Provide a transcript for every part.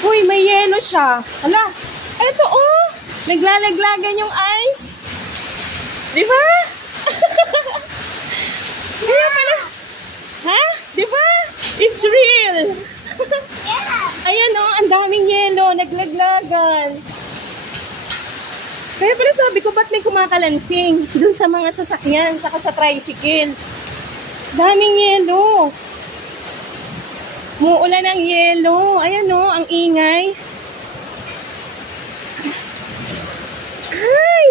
Uy, may yelo siya. Hala, eto oh. Naglalaglagan yung ice. Di ba? Kaya pala. Ha? Di ba? It's real. Ayan oh, ang daming yelo. Naglaglagan. Kaya pala sabi ko, ba't may kumakalansing? Dun sa mga sasakyan, saka sa tricycle. Daming yelo. Muulan ng yelo. Ayan o, ang ingay. Ay!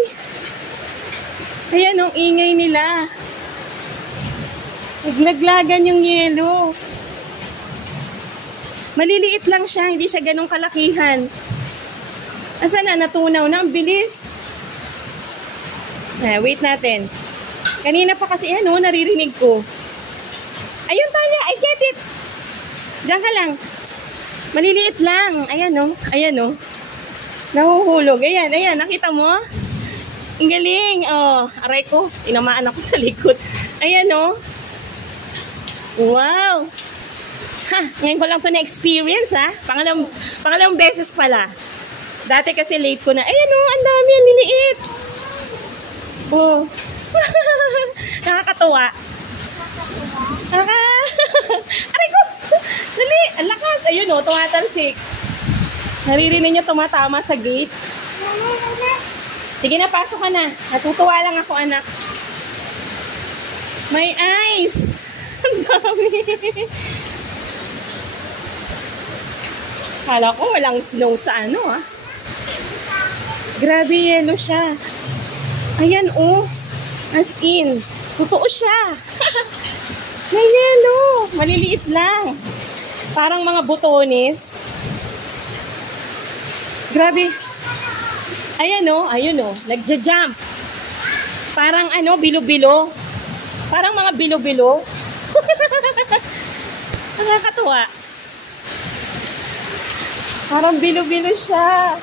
Ayan o, ingay nila. Naglaglagan yung yelo. Maliliit lang siya, hindi siya ganong kalakihan. Asa na? Natunaw na. Ang bilis. Wait natin. Kanina pa kasi, ano, naririnig ko. Ayun, Talia, I get it. Diyan ka lang. Maliliit lang. Ayan, oh. Ayan, oh. Nahuhulog. Ayan, ayan. Nakita mo? Ang galing. Oh, aray ko. Inamaan ako sa likod. Ayan, oh. Wow. Ha, ngayon ko lang to na-experience, ha. Pangalawang beses pala. Dati kasi late ko na. Ayan, oh. Ang dami. Ang liliit. Oh. Nakakatuwa. Aray ko! Dali! Ang lakas! Ayun o, tumatalsik. Naririnig niya tumatama sa gate. Sige na, pasok ka na. Natutuwa lang ako, anak. May ice! Ang dami! Kala ko walang snow sa ano, ah. Grabe, yellow siya. Ayan, oh. As in. Totoo siya. May yellow. Maliliit lang. Parang mga butones. Grabe. Ayan, oh. Ayun, oh. Nagja-jump. Parang ano, bilo-bilo. Parang mga bilo-bilo. Nakakatuwa. Parang bilo-bilo siya.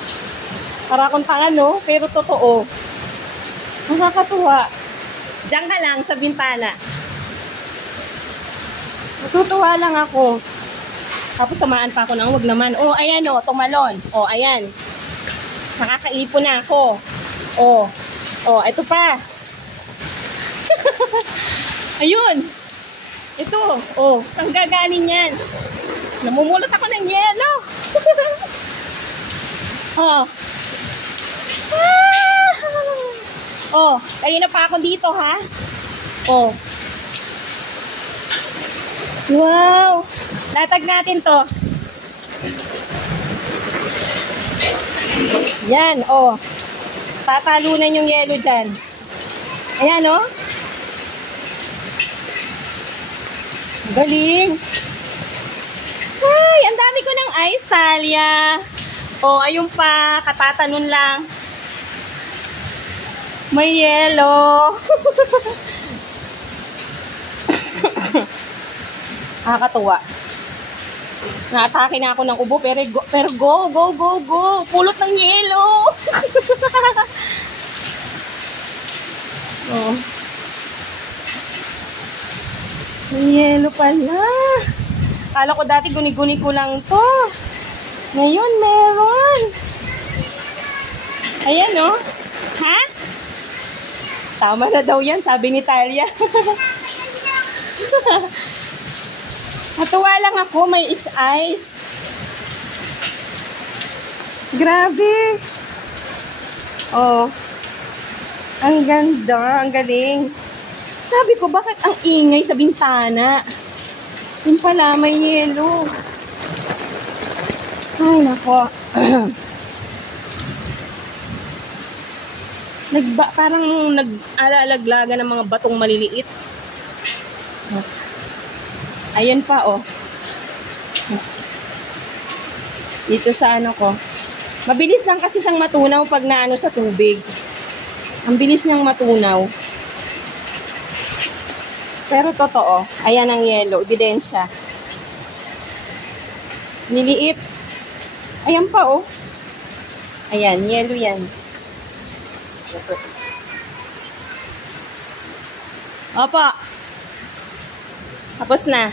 Para akong tanga, no? Pero totoo. Nakakatuwa. Diyan ka lang sa bintana. Natutuwa lang ako. Tapos tamaan pa ako ng wag naman. Oh, ayan oh, tumalon. Oh, ayan. Nakakaipon na ako. Oh. Oh, ito pa. Ayun. Ito. Oh, saan gaganin yan? Namumulot ako ng yelo. Oh. Oh, kanina pa ako dito, ha? Oh. Wow! Latag natin to. Yan, oh. Tatalunan yung yelo dyan. Ayan, oh. Galing. Ay, ang dami ko ng ice, Talia. Oh, ayun pa. Katatanon lang. May yelo. Nakakatuwa. Naatake na ako ng ubo pero go. Pulot ng yelo. Oh. May yelo pala. Kala ko dati guni-guni ko lang to. Ngayon meron. Ayan, oh. Ha? Tama na daw yan, sabi ni Talia. Natuwa lang ako, may is-ice. Grabe. Oh. Ang ganda, ang galing. Sabi ko, bakit ang ingay sa bintana? Yun pala, may yelo. Ay, nako. Parang nag-alalaglaga ng mga batong maliliit. Ayan pa, oh. Dito sa ano ko. Mabilis lang kasi siyang matunaw pag naano sa tubig. Ang bilis niyang matunaw. Pero totoo. Ayan ang yellow. Ebidensya. Niliit. Ayan pa, oh. Ayan, yellow yan. Opo. Tapos na.